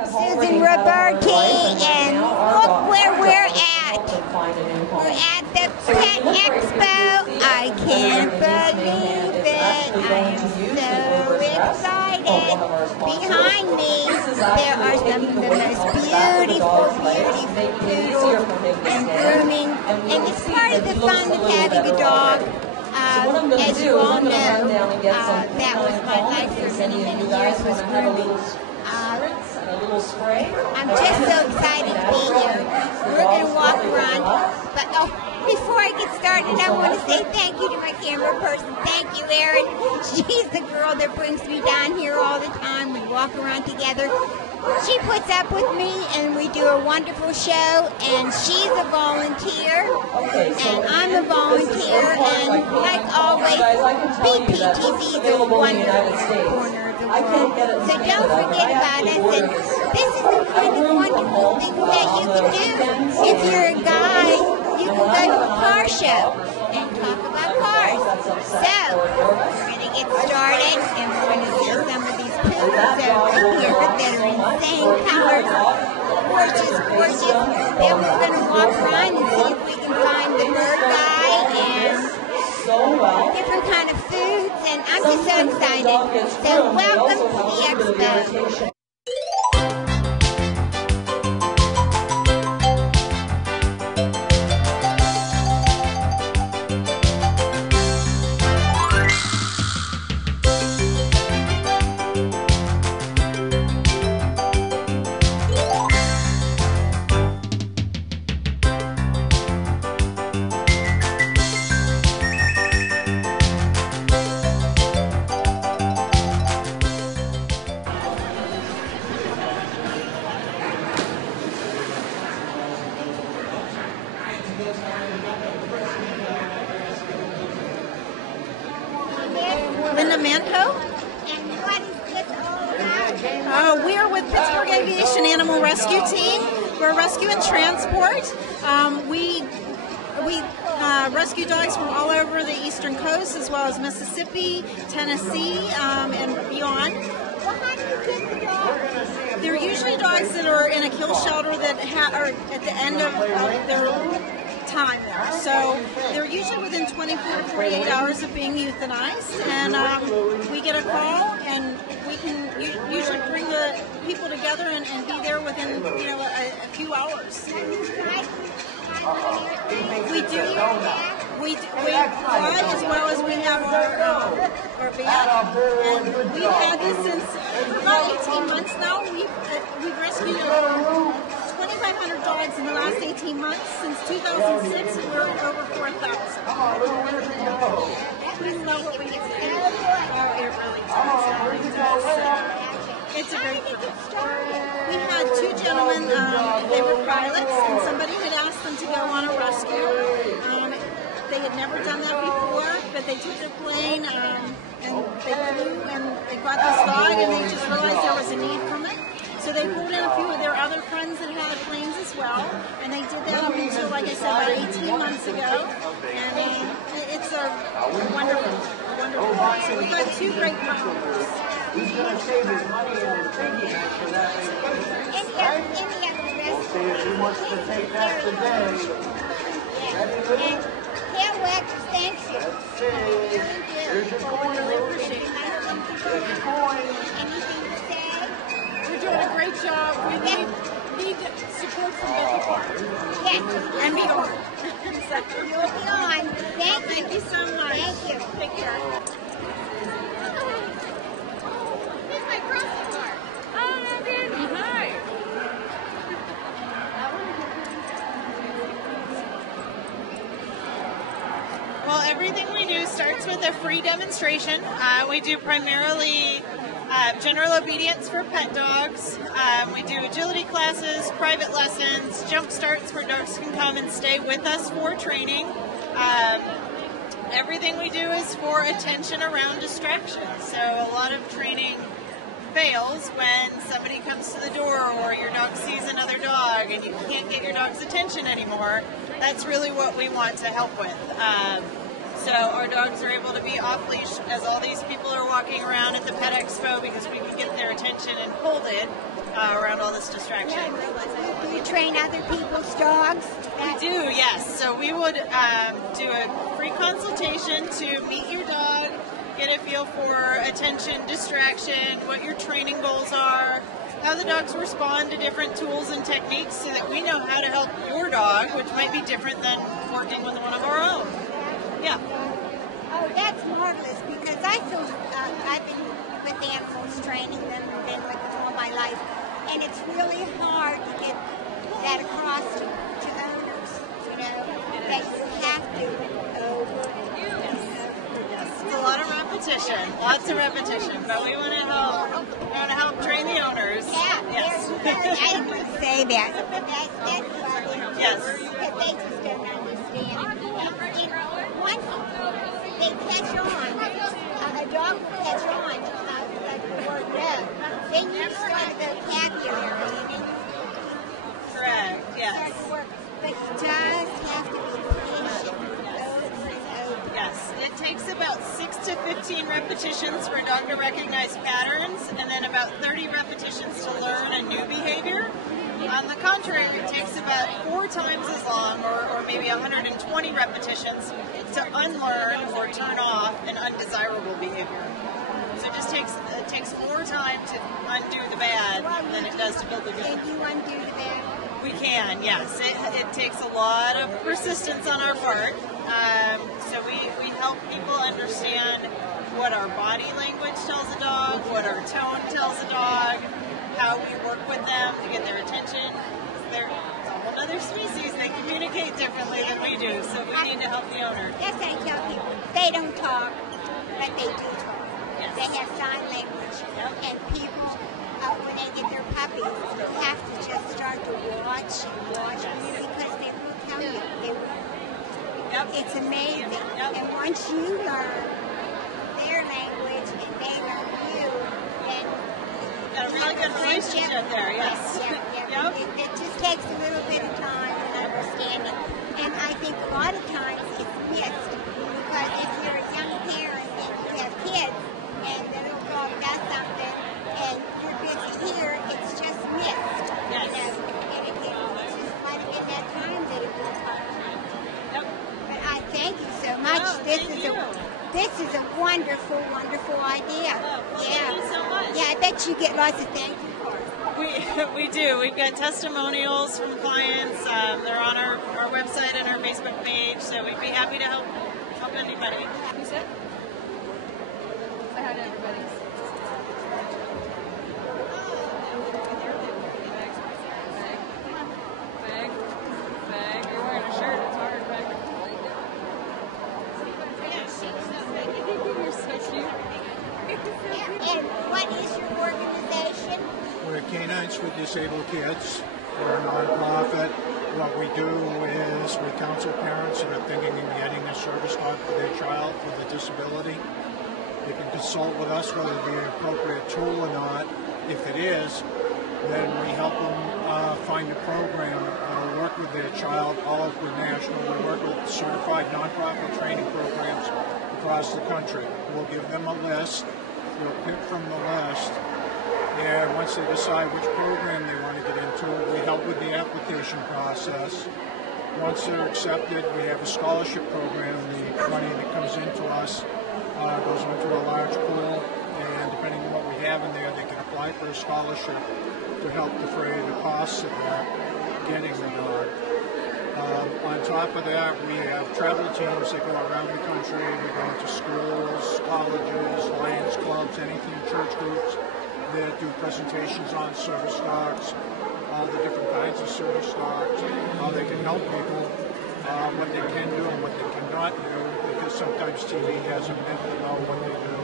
I'm Susan Roberti, and look where we're at. We're at the Pet Expo. I can't believe it. I am so excited. Behind me, there are some of the most beautiful poodles and grooming. And it's part of the fun of having a dog. As you all know, that was my life for many, many years, was grooming. I'm just so excited to be here. We're going to walk around, but before I get started, I want to say thank you to my camera person. Thank you, Erin. She's the girl that brings me down here all the time. We walk around together. She puts up with me, and we do a wonderful show, and she's a volunteer, and I'm a volunteer, and like always, BPTV is a wonderful corner of the world. So don't forget about us, and this is the kind of wonderful thing that you can do. If you're a guy, you can go to a car show and talk about cars. So, we're going to get started, and we're going to see some of these poodles over here that are insane colors. Gorgeous, gorgeous. Then we're going to walk around and see if we can find the bird guy and different kind of foods, and I'm just so excited. So welcome to the expo. Linda Manco. And what is this all about? We are with Pittsburgh Aviation Animal Rescue Team. We're rescue and transport. We rescue dogs from all over the eastern coast, as well as Mississippi, Tennessee, and beyond. Well, how do you get the dogs? They're usually dogs that are in a kill shelter that are at the end of their time there. So they're usually within 24 to 48 hours of being euthanized, and we get a call, and we can usually bring the people together and be there within a few hours. We do. We fly as well as we have our van, and we've had this since for about 18 months now. We've rescued 2,500 dogs in the last 18 months. Since 2006, we're over 4,000. We love what we do. Oh, it really does. It's a great fun. We had two gentlemen, they were pilots, and somebody had asked them to go on a rescue. They had never done that before, but they took their plane and they flew and they got this dog, and they just realized there was a need from it. So they pulled in a few of their other friends that had planes as well, and they did that up until, like I said, about 18 months ago. And it's a wonderful, wonderful dog. So we've got two great partners. He's going to save his money in his premium for that he wants to take that today. Ready, Can't wait. Thank you. let's see. Here's your coin. Really appreciate it. Here's your coin. Anything to say? We're doing a great job. We need support from Becky Park. Yes. And beyond. You'll be on. Thank you so much. Thank you. Take care. Hi. Well, everything we do starts with a free demonstration. We do primarily general obedience for pet dogs. We do agility classes, private lessons, jump starts where dogs can come and stay with us for training. Everything we do is for attention around distraction. So a lot of training fails when somebody comes to the door or your dog sees another dog and you can't get your dog's attention anymore. That's really what we want to help with. So our dogs are able to be off leash as all these people are walking around at the Pet Expo because we can get their attention and hold it around all this distraction. Do you train other people's dogs? We do, yes. So we would do a free consultation to meet your dog, get a feel for attention, distraction, what your training goals are, how the dogs respond to different tools and techniques so that we know how to help your dog, which might be different than working with one of our own. Yeah. Oh, that's marvelous because I feel I've been with animals, training them, and been with them all my life, and it's really hard to get that across to owners, that you have to over. It's a lot of repetition, lots of repetition, but we want to help train the owners. Yeah, yes. I would say that. That's funny. Yes. Because they just don't understand. Once they catch on, a dog will catch on to the word no. Then you start the vocabulary and then Correct, yes. but you just have to be patient over and over. Yes, it takes about 6 to 15 repetitions for a dog to recognize patterns, and then about 30 repetitions to learn a new behavior. On the contrary, it takes about 4 times as long, or maybe 120 repetitions, to unlearn or turn off an undesirable behavior. So it takes more time to undo the bad than it does to build the good. Can you undo the bad? We can, yes. It takes a lot of persistence on our part. So we help people understand what our body language tells a dog, what our tone tells a dog, how we work with them to get their attention. They're a whole other species. They communicate differently than we do, so we need to help the owner. That's how I tell people. They don't talk, but they do talk. Yes. They have sign language. And people, when they get their puppies, have to just start to watch because they will tell you. They will. Yep. It's amazing. Yep. And once you learn their language and they learn you, then Got a really good relationship there, yes. Yeah. Yep. It just takes a little bit of time and understanding. And I think a lot of times it's missed because if you're a young parent and you have kids and the little dog does something and you're busy here, it's just missed. Yes. And it just might have been that time that it was hard. Yep. But I thank you so much. Oh, thank you. This is a wonderful, wonderful idea. Thank you so much. Yeah, I bet you get lots of thank you cards. We do. We've got testimonials from clients. They're on our website and our Facebook page, so we'd be happy to help anybody. Who's that? Say hi to everybody. Meg. You're wearing a shirt. It's hard, Meg. You're so cute. And what is your organization? We're Canines for Disabled Kids. We're a nonprofit. What we do is we counsel parents that are thinking of getting a service dog for their child with a disability. They can consult with us whether it be an appropriate tool or not. If it is, then we help them find a program that'll work with their child all over the national. We work with certified nonprofit training programs across the country. We'll give them a list. We'll pick from the list. And once they decide which program they want to get into, we help with the application process. Once they're accepted, we have a scholarship program. The money that comes into us goes into a large pool, and depending on what we have in there, they can apply for a scholarship to help defray the costs of getting the dog. On top of that, we have travel teams that go around the country. We go into schools, colleges, Lions clubs, anything, church groups that do presentations on service dogs, all the different kinds of service dogs, how they can help people, what they can do and what they cannot do, because sometimes TV has a myth about what they do.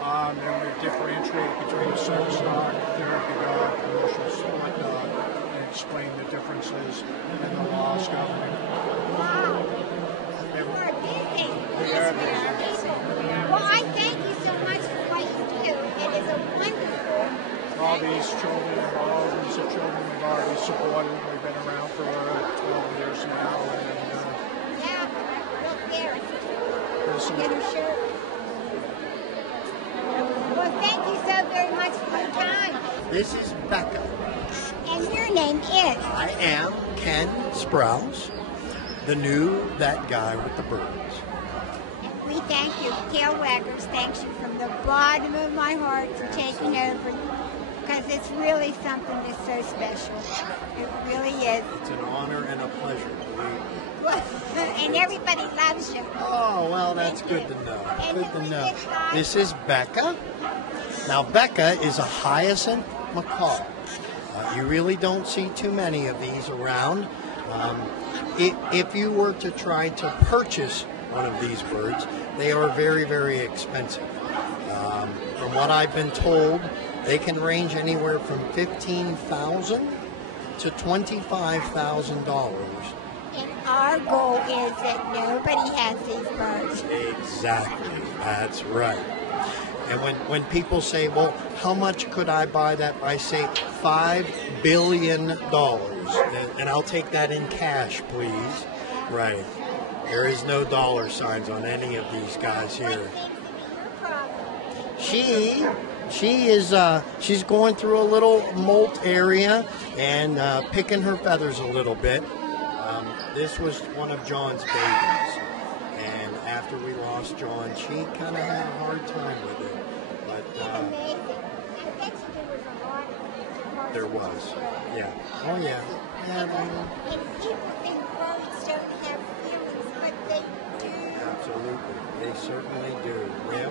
And we differentiate between a service dog, therapy dog, commercial sport dog, and explain the differences in the laws governing. Wow. You are busy. Yes, we are busy. Well, I thank you so much for what you do. It is a wonderful. All these children, all these children we've already supported. We've been around for 12 years now. And, Yeah, look there. awesome. Get her shirt. Well, thank you so very much for your time. This is Becca. And your name is? I am Ken Sprouse, the new that guy with the birds. We thank you. Gail Waggers thanks you from the bottom of my heart for taking over, because it's really something that's so special. It really is. It's an honor and a pleasure. And everybody loves you. Oh, well, that's good to know. And Good who to is know. this guy? This is Becca. Now, Becca is a hyacinth macaw. You really don't see too many of these around. If you were to try to purchase one of these birds, they are very, very expensive. From what I've been told, they can range anywhere from $15,000 to $25,000. And our goal is that nobody has these birds. Exactly, that's right. And when people say, well, how much could I buy that? I say $5 billion. And I'll take that in cash, please. Right. There is no dollar signs on any of these guys here. She's going through a little molt area and picking her feathers a little bit. This was one of John's babies, and after we lost John, she kind of had a hard time with it. But there was, yeah. Oh yeah. And people think birds don't have feelings, but they do. Absolutely, they certainly do. Yeah.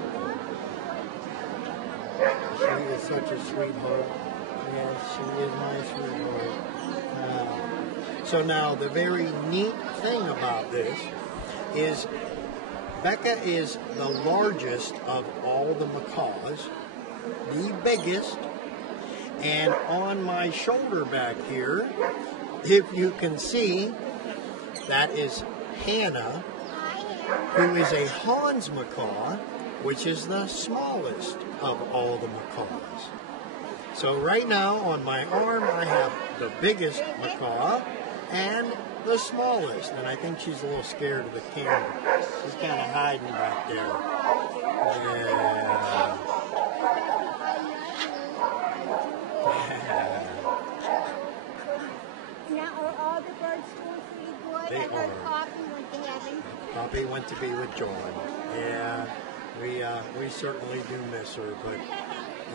She is such a sweetheart. Yes, she is my sweetheart. So now the very neat thing about this is Becca is the largest of all the macaws, the biggest, and on my shoulder back here, if you can see, that is Hannah, who is a Hans macaw, which is the smallest of all the macaws. So right now on my arm I have the biggest macaw and the smallest, and I think she's a little scared of the camera. She's kind of hiding back there. Yeah. Now, are all the birds doing pretty good? They I heard are. Poppy went to heaven. Poppy went to be with John. Yeah, we certainly do miss her, but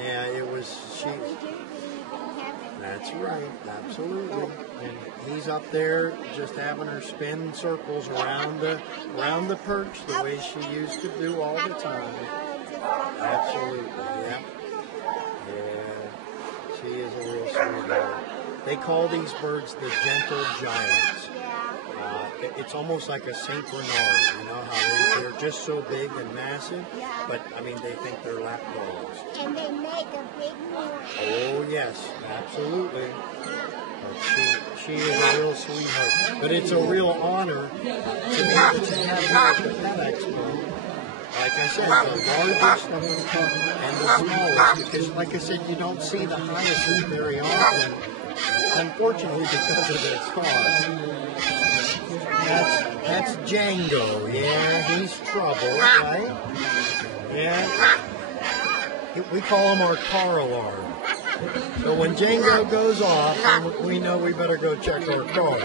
yeah, it was she. But we do believe in heaven. That's right, absolutely. And he's up there just having her spin circles around the perch the way she used to do all the time. Absolutely, yeah. Yeah, she is a real sweetheart. They call these birds the gentle giants. It's almost like a Saint Bernard, you know, how they're just so big and massive, but I mean, they think they're lap dogs. And they make a big noise. Oh yes, absolutely. But she is a real sweetheart. But it's a real honor to be able to have her at the Pet Expo. Like I said, the largest and the smallest, because like I said, you don't see the hyacinth very often, unfortunately, because of their claws. That's Django, yeah, he's trouble, right? Yeah. We call him our car alarm. So when Django goes off, we know we better go check our car.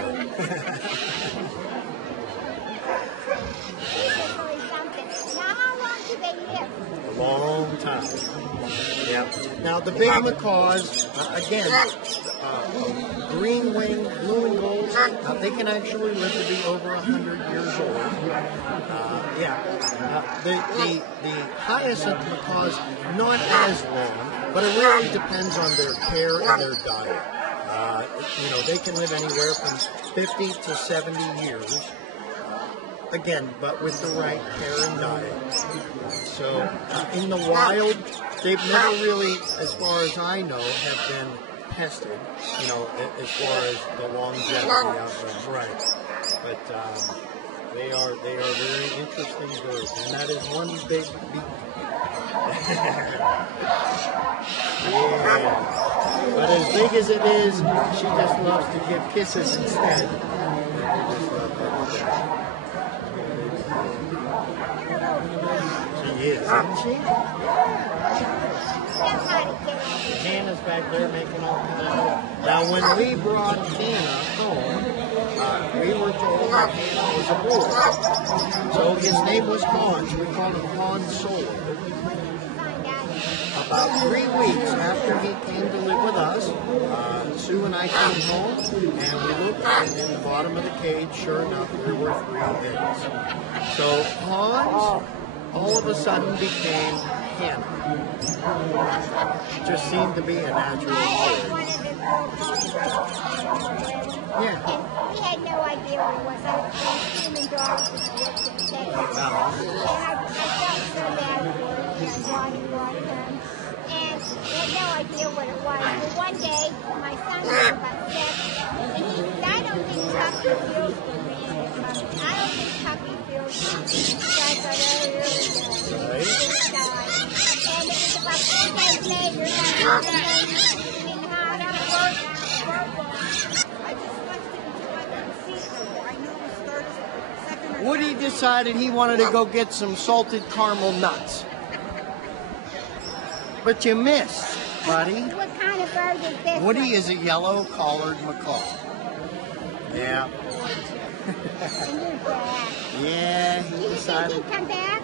A long time. Yeah. Now the big macaws, again, green wing, blue and gold, they can actually live to be over 100 years old. The hyacinth macaws, not as long, but it really depends on their care and their diet. They can live anywhere from 50 to 70 years. Again, but with the right care and diet. So, in the wild, they've never really, as far as I know, have been tested, as far as the longevity of them. Right. But they are very interesting birds, and that is one big beak. Yeah. But as big as it is, she just loves to give kisses instead. is, isn't she? That's how to get it. Hannah's back there making all kinds of noise. Now, when we brought Hannah home, we were told that Hannah was a boy. So his name was Hans. We called him Han Solo. Find out. About 3 weeks after he came to live with us, Sue and I came home, and we looked, and in the bottom of the cage, sure enough, there were 3 hens. So Hans all of a sudden became Hannah. Just seemed to be a natural I had choice. one of the Yeah. and we had no idea what it was. I was human dogs and I worked at the vet. And I felt so bad for him and wanted him. And we had no idea what it was. But one day, my son was about 7, and he said, I don't think Tucky feels for me. I don't think Tucky feels for me. So I thought, oh, here we go. Right. This guy. And it was about 4 days later, and I was in hot on work. Woody decided he wanted to go get some salted caramel nuts. But you missed, buddy. What kind of bird is this? Woody is a yellow-collared macaw. Yeah. And you're back. Yeah, Do he you think decided. he'd come back?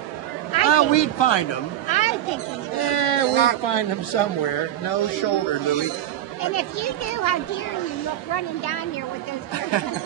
We'd find him. I think he would. Yeah, we'd find him somewhere. No shoulder, Louie. And if you knew how dear you look running down here with those birds.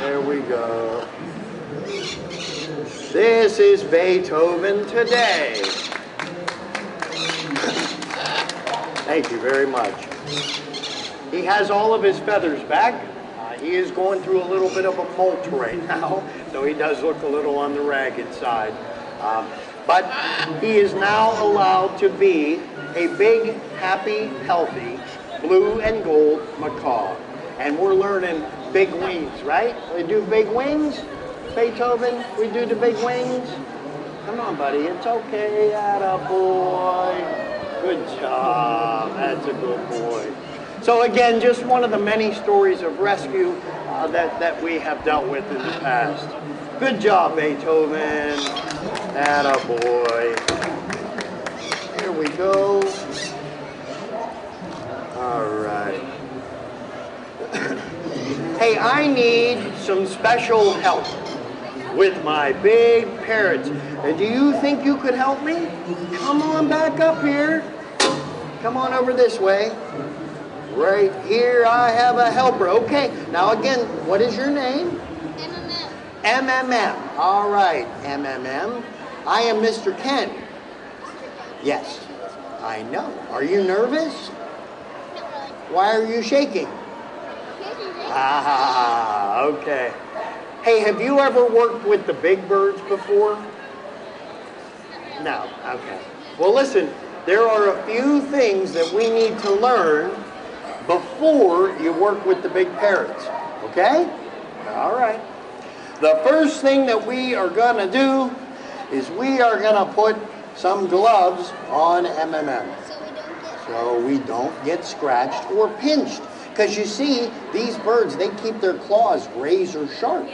There we go. This is Beethoven today. Thank you very much. He has all of his feathers back. He is going through a little bit of a molt right now, so he does look a little on the ragged side. But he is now allowed to be a big, happy, healthy, blue and gold macaw. And we're learning big wings, right? We do big wings? Beethoven, we do the big wings? Come on, buddy, it's okay. Atta boy. Good job. That's a good boy. So again, just one of the many stories of rescue that we have dealt with in the past. Good job, Beethoven. Atta boy. Here we go. All right. Hey, I need some special help with my big parrots. And do you think you could help me? Come on back up here. Come on over this way. Right here, I have a helper. Okay, now again, what is your name? MMM. All right, MMM. I am Mr. Ken. Yes, I know. Are you nervous? Why are you shaking? Ah, okay. Hey, have you ever worked with the big birds before? No, okay. Well, listen, there are a few things that we need to learn before you work with the big parrots, okay? All right. The first thing that we are going to do is we are going to put some gloves on MMM so we don't get scratched or pinched. Because you see, these birds, they keep their claws razor sharp.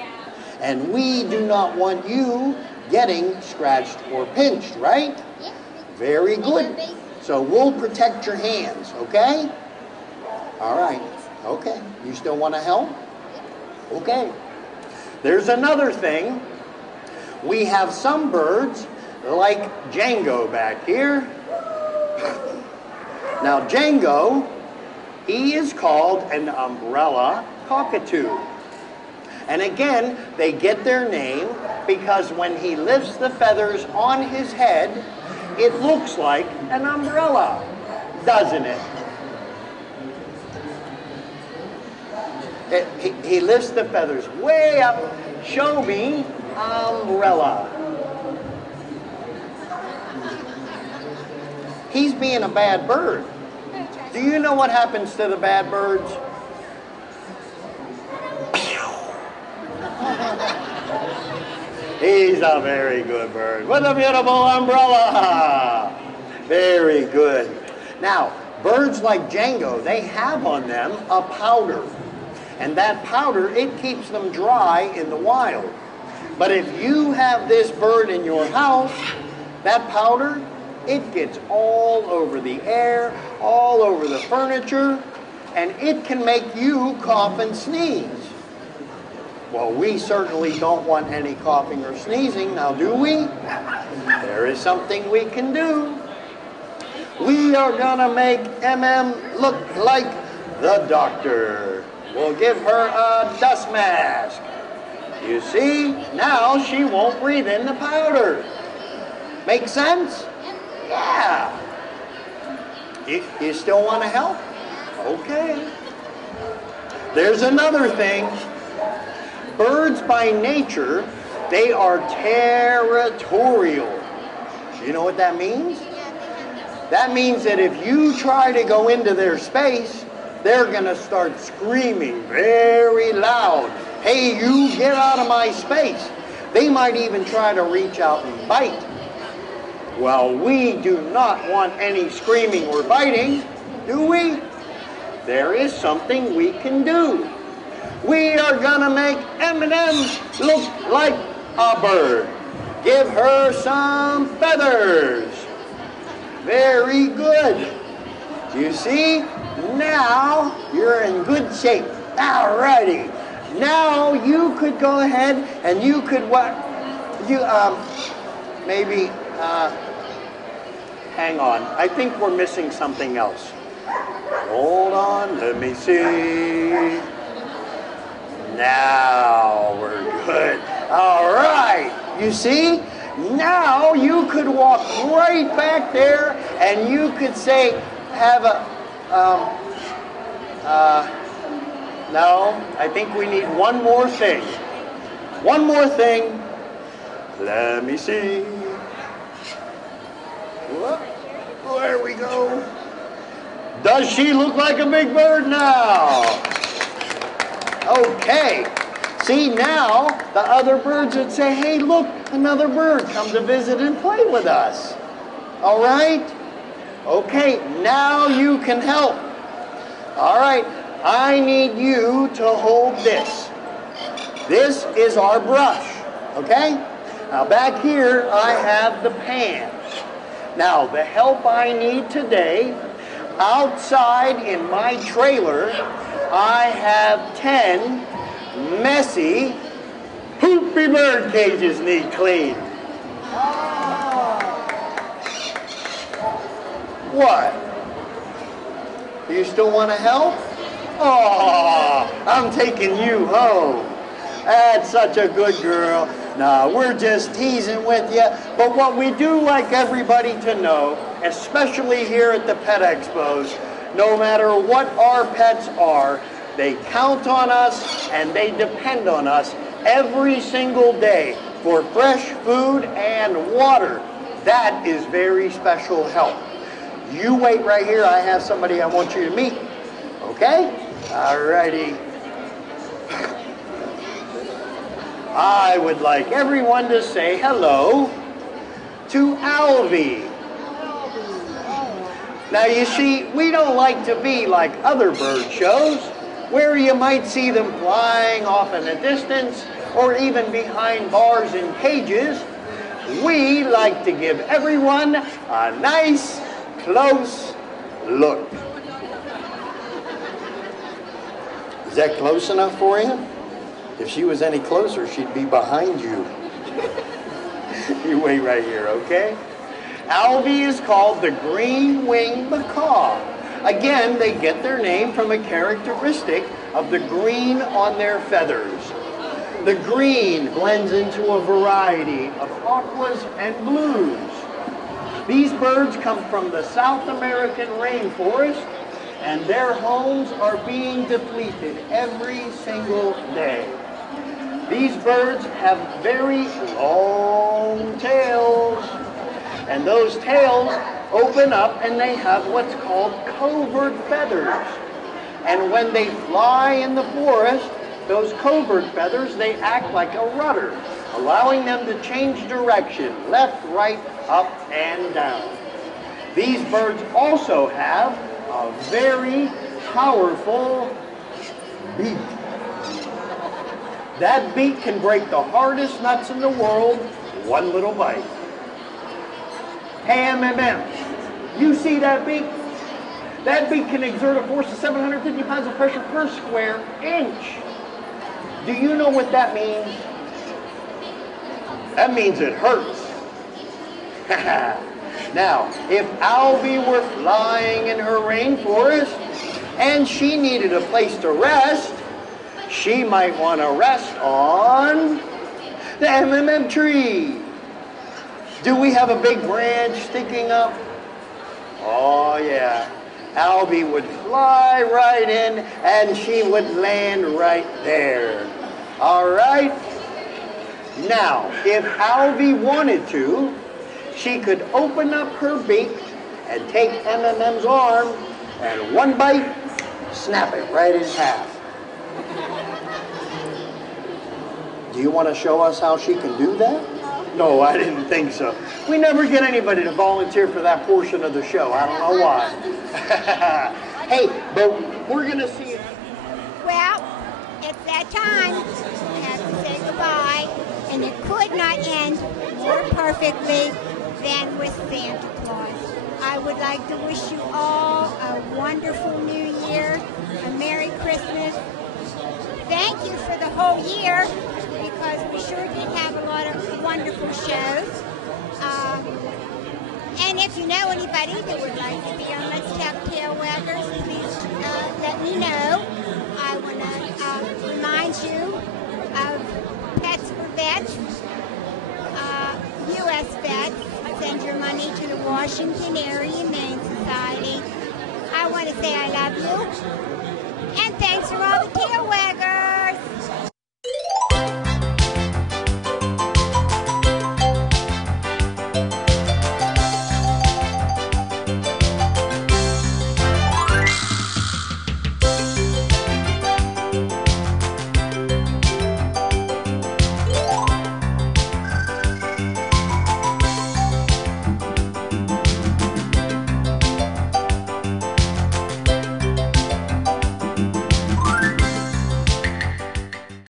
And we do not want you getting scratched or pinched, right? Very good. So we'll protect your hands, okay? All right. Okay. You still want to help? Okay. There's another thing. We have some birds, like Django back here. Now Django, he is called an umbrella cockatoo. And again, they get their name because when he lifts the feathers on his head, it looks like an umbrella, doesn't it? He lifts the feathers way up. Show me umbrella. He's being a bad bird. Do you know what happens to the bad birds? He's a very good bird with a beautiful umbrella. Very good. Now, birds like Django, they have on them a powder. And that powder, it keeps them dry in the wild. But if you have this bird in your house, that powder, it gets all over the air, all over the furniture, and it can make you cough and sneeze. Well, we certainly don't want any coughing or sneezing, now do we? There is something we can do. We are gonna make MM look like the doctor. We'll give her a dust mask. You see, now she won't breathe in the powder. Make sense? Yeah. You still want to help? Okay. There's another thing. Birds by nature, they are territorial. You know what that means? That means that if you try to go into their space, they're going to start screaming very loud. Hey, you get out of my space. They might even try to reach out and bite. Well, we do not want any screaming or biting, do we? There is something we can do. We are going to make M&M look like a bird. Give her some feathers. Very good. You see? Now you're in good shape. Alrighty. Now you could go ahead and you could maybe hang on. I think we're missing something else. Hold on, let me see. Now we're good. All right. You see? Now you could walk right back there and you could say, have a no, I think we need one more thing. One more thing. Let me see. Whoop. There we go. Does she look like a big bird now? Okay. See, now the other birds would say, hey, look, another bird. Come to visit and play with us. All right? Okay, now you can help. All right, I need you to hold this. This is our brush, okay? Now back here, I have the pan. Now, the help I need today, outside in my trailer, I have 10 messy, poopy bird cages need cleaned. What? You still want to help? Oh, I'm taking you home. That's such a good girl. Nah, we're just teasing with you. But what we do like everybody to know, especially here at the Pet Expos, no matter what our pets are, they count on us and they depend on us every single day for fresh food and water. That is very special help. You wait right here. I have somebody I want you to meet. Okay? Alrighty. I would like everyone to say hello to Alvy. Now you see, we don't like to be like other bird shows where you might see them flying off in the distance or even behind bars and cages. We like to give everyone a nice, close look. Is that close enough for you? If she was any closer, she'd be behind you. You wait right here, okay? Albie is called the green-winged macaw. Again, they get their name from a characteristic of the green on their feathers. The green blends into a variety of aquas and blues. These birds come from the South American rainforest, and their homes are being depleted every single day. These birds have very long tails, and those tails open up and they have what's called covert feathers. And when they fly in the forest, those covert feathers, they act like a rudder, allowing them to change direction, left, right, up, and down. These birds also have a very powerful beak. That beak can break the hardest nuts in the world, one little bite. Hey, MMM, you see that beak? That beak can exert a force of 750 pounds of pressure per square inch. Do you know what that means? That means it hurts. Now, if Albie were flying in her rainforest and she needed a place to rest, she might want to rest on the MMM tree. Do we have a big branch sticking up? Oh yeah. Albie would fly right in and she would land right there. All right? Now, if Albie wanted to, she could open up her beak and take MMM's arm and one bite, snap it right in half. Do you want to show us how she can do that? No, I didn't think so. We never get anybody to volunteer for that portion of the show. I don't know why. Hey, but we're going to see... Well, it's that time. We have to say goodbye. And it could not end more perfectly than with Santa Claus. I would like to wish you all a wonderful New Year, a Merry Christmas. Thank you for the whole year, because we sure did have a lot of wonderful shows. And if you know anybody that would like to be on Let's Tap Tail Waggers, please let me know. I want to remind you of Pets for Vets, U.S. Vets. Send your money to the Washington Area Humane Society. I want to say I love you. And thanks for all the tail waggers.